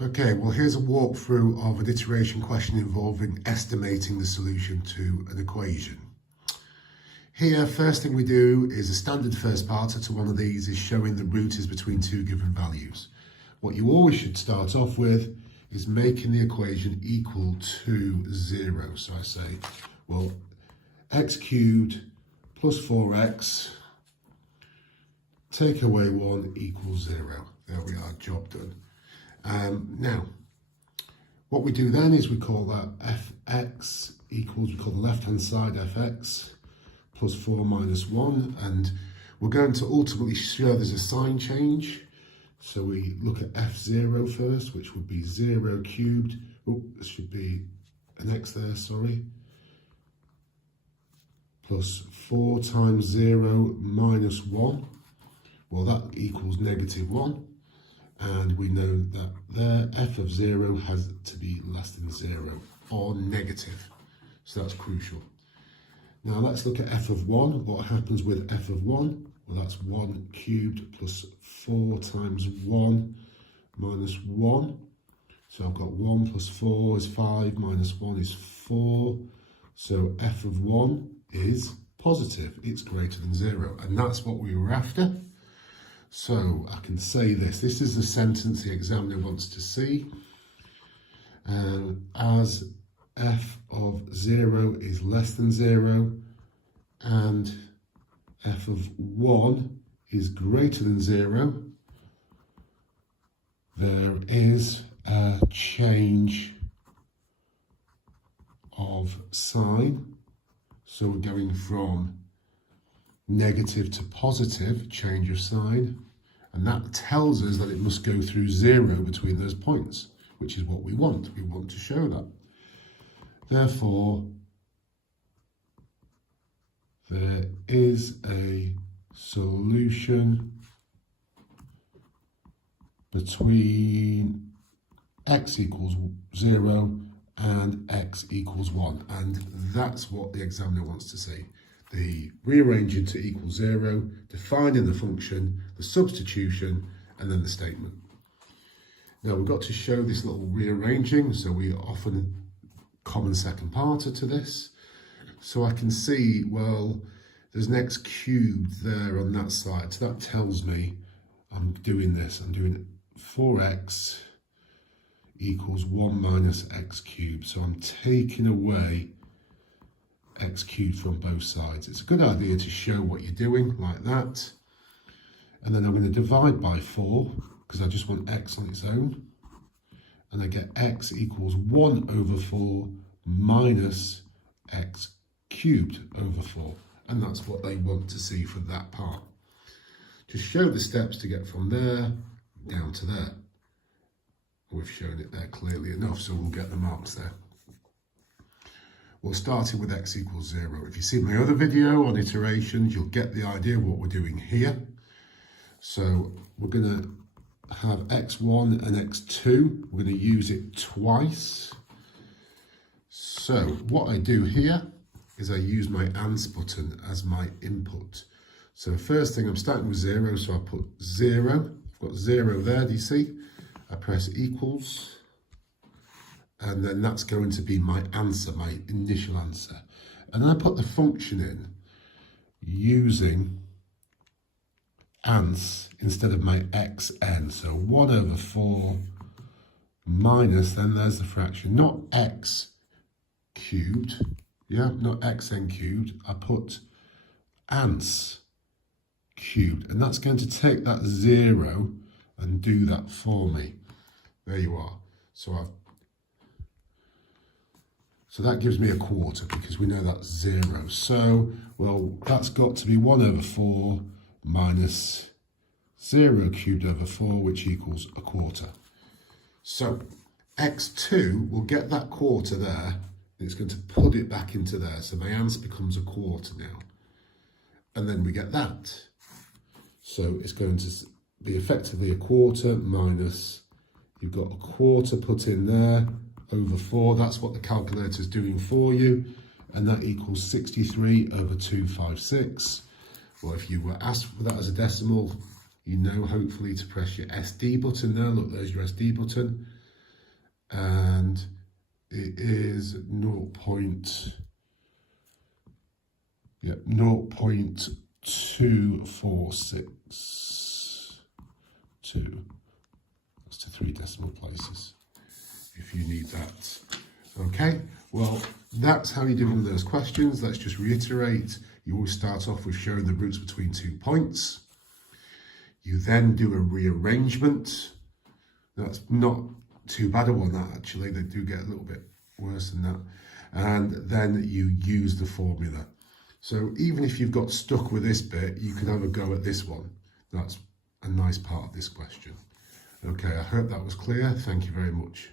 Okay, well here's a walkthrough of an iteration question involving estimating the solution to an equation. Here, first thing we do is a standard first parter to one of these is showing the root is between two given values. What you always should start off with is making the equation equal to 0. So I say, well, x cubed plus 4x, take away 1 equals 0. There we are, job done. Now, what we do then is we call that fx equals, we call the left-hand side fx plus 4 minus 1, and we're going to ultimately show there's a sign change. So we look at f0 first, which would be 0 cubed. Oh, there should be an x there, sorry. Plus 4 times 0 minus 1. Well, that equals negative 1. And we know that there f of 0 has to be less than 0 or negative. So that's crucial. Now let's look at f of 1. What happens with f of 1? Well, that's 1 cubed plus 4 times 1 minus 1. So I've got 1 plus 4 is 5, minus 1 is 4. So f of 1 is positive. It's greater than 0. And that's what we were after. So I can say this. This is the sentence the examiner wants to see. As f of 0 is less than 0 and f of 1 is greater than 0, there is a change of sign. So we're going from negative to positive, change of sign, and that tells us that it must go through 0 between those points, which is what we want. We want to show that. Therefore, there is a solution between x equals 0 and x equals 1, and that's what the examiner wants to see. The rearranging to equal 0, defining the function, the substitution, and then the statement. Now we've got to show this little rearranging, so we often common second parter to this. So I can see, well, there's an x cubed there on that side, so that tells me I'm doing this. I'm doing 4x equals 1 minus x cubed. So I'm taking away x cubed from both sides. It's a good idea to show what you're doing like that. And then I'm going to divide by 4 because I just want x on its own. And I get x equals 1 over 4 minus x cubed over 4. And that's what they want to see for that part. Just show the steps to get from there down to there. We've shown it there clearly enough, so we'll get the marks there. We'll start it with x equals 0. If you see my other video on iterations, you'll get the idea of what we're doing here. So we're going to have x1 and x2. We're going to use it twice. So what I do here is I use my ANS button as my input. So first thing, I'm starting with 0, so I put 0. I've got 0 there, do you see? I press equals. And then that's going to be my answer, my initial answer. And then I put the function in using ans instead of my xn. So 1 over 4 minus, then there's the fraction, not x cubed, yeah, not xn cubed. I put ans cubed, and that's going to take that 0 and do that for me. There you are. So that gives me a quarter because we know that's 0. So, well, that's got to be 1 over 4 minus 0 cubed over 4, which equals a quarter. So x2 will get that quarter there, and it's going to put it back into there. So my answer becomes a quarter now. And then we get that. So it's going to be effectively a quarter minus, you've got a quarter put in there, over 4, that's what the calculator is doing for you, and that equals 63 over 256. Well, if you were asked for that as a decimal, you know hopefully to press your SD button there. Look, there's your SD button. and it is 0.246. That's to 3 decimal places, if you need that. Okay, well, that's how you do one of those questions. Let's just reiterate. You always start off with showing the roots between 2 points. You then do a rearrangement. That's not too bad a one, that actually. They do get a little bit worse than that. And then you use the formula. So even if you've got stuck with this bit, you can have a go at this one. That's a nice part of this question. Okay, I hope that was clear. Thank you very much.